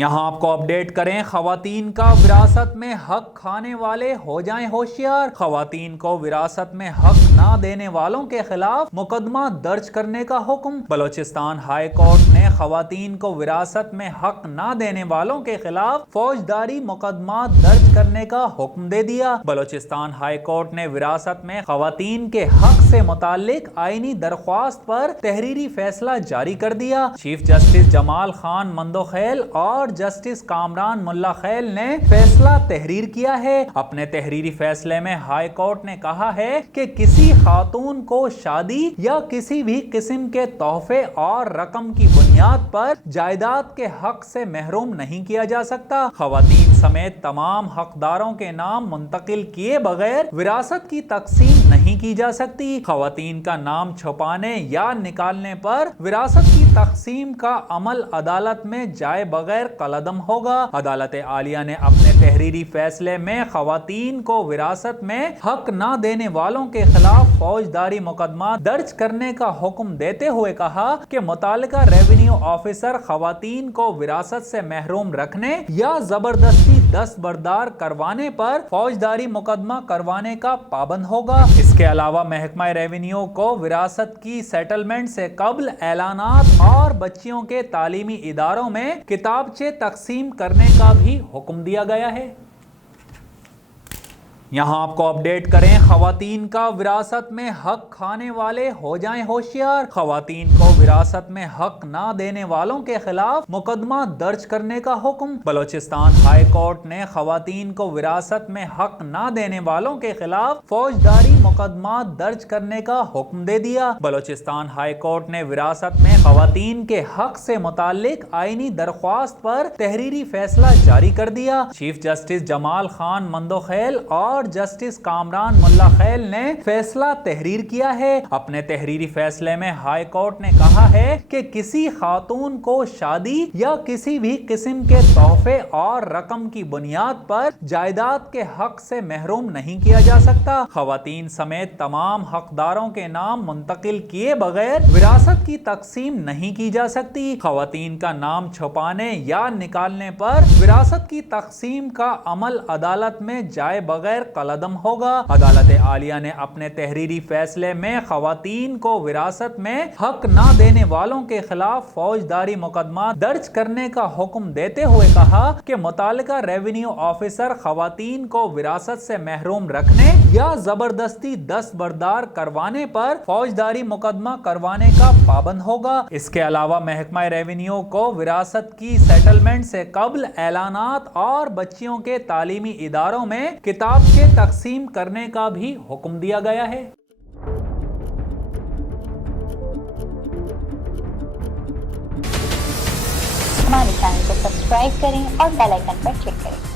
یہاں آپ کو اپڈیٹ کریں، خواتین کا وراثت میں حق کھانے والے ہو جائیں ہوشیار۔ خواتین کو وراثت میں حق نہ دینے والوں کے خلاف مقدمہ درج کرنے کا حکم۔ بلوچستان ہائی کورٹ نے خواتین کو وراثت میں حق نہ دینے والوں کے خلاف فوجداری مقدمات درج کرنے کا حکم دے دیا۔ بلوچستان ہائی کورٹ نے وراثت میں خواتین کے حق سے متعلق آئینی درخواست پر تحریری فیصلہ جاری کر دیا۔ چیف جسٹس جمال خان مندوخیل اور جسٹس کامران ملا خیل نے فیصلہ تحریر کیا ہے۔ اپنے تحریری فیصلے میں ہائی کورٹ نے کہا ہے کہ کسی خاتون کو شادی یا کسی بھی قسم کے تحفے اور رقم کی بنیاد پر جائیداد کے حق سے محروم نہیں کیا جا سکتا۔ خواتین سمیت تمام حقداروں کے نام منتقل کیے بغیر وراثت کی تقسیم نہیں کی جا سکتی۔ خواتین کا نام چھپانے یا نکالنے پر وراثت کی تقسیم کا عمل عدالت میں جائے بغیر کالعدم ہوگا۔ عدالت عالیہ نے اپنے تحریری فیصلے میں خواتین کو وراثت میں حق نہ دینے والوں کے خلاف فوجداری مقدمہ درج کرنے کا حکم دیتے ہوئے کہا کہ متعلقہ ریونیو آفیسر خواتین کو وراثت سے محروم رکھنے یا زبردستی دستبردار کروانے پر فوجداری مقدمہ کروانے کا پابند ہوگا۔ اس کے علاوہ محکمہ ریونیو کو وراثت کی سیٹلمنٹ سے قبل اعلانات اور بچیوں کے تعلیمی اداروں میں کتابچے تقسیم کرنے کا بھی حکم دیا گیا ہے۔ یہاں آپ کو اپڈیٹ کریں، خواتین کا وراثت میں حق کھانے والے ہو جائیں ہوشیار۔ خواتین کو وراثت میں حق نہ دینے والوں کے خلاف مقدمہ درج کرنے کا حکم۔ بلوچستان ہائی کورٹ نے خواتین کو وراثت میں حق نہ دینے والوں کے خلاف فوجداری مقدمات درج کرنے کا حکم دے دیا۔ بلوچستان ہائی کورٹ نے وراثت میں خواتین کے حق سے متعلق آئینی درخواست پر تحریری فیصلہ جاری کر دیا۔ چیف جسٹس جمال خان مندوخیل اور جسٹس کامران ملا خیل نے فیصلہ تحریر کیا ہے۔ اپنے تحریری فیصلے میں ہائی کورٹ نے کہا ہے کہ کسی خاتون کو شادی یا کسی بھی قسم کے تحفے اور رقم کی بنیاد پر جائیداد کے حق سے محروم نہیں کیا جا سکتا۔ خواتین سمیت تمام حقداروں کے نام منتقل کیے بغیر وراثت کی تقسیم نہیں کی جا سکتی۔ خواتین کا نام چھپانے یا نکالنے پر وراثت کی تقسیم کا عمل عدالت میں جائے بغیر کالعدم ہوگا۔ عدالت عالیہ نے اپنے تحریری فیصلے میں خواتین کو وراثت میں حق نہ دینے والوں کے خلاف فوجداری مقدمہ درج کرنے کا حکم دیتے ہوئے کہا کہ متعلقہ ریونیو آفیسر خواتین کو وراثت سے محروم رکھنے یا زبردستی دستبردار کروانے پر فوجداری مقدمہ کروانے کا پابند ہوگا۔ اس کے علاوہ محکمہ ریونیو کو وراثت کی سیٹلمنٹ سے قبل اعلانات اور بچیوں کے تعلیمی اداروں میں کتابچے تقسیم کرنے کا بھی حکم دیا گیا ہے۔ ہمارے چینل کو سبسکرائب کریں اور بیل آئیکن پر کلک کریں۔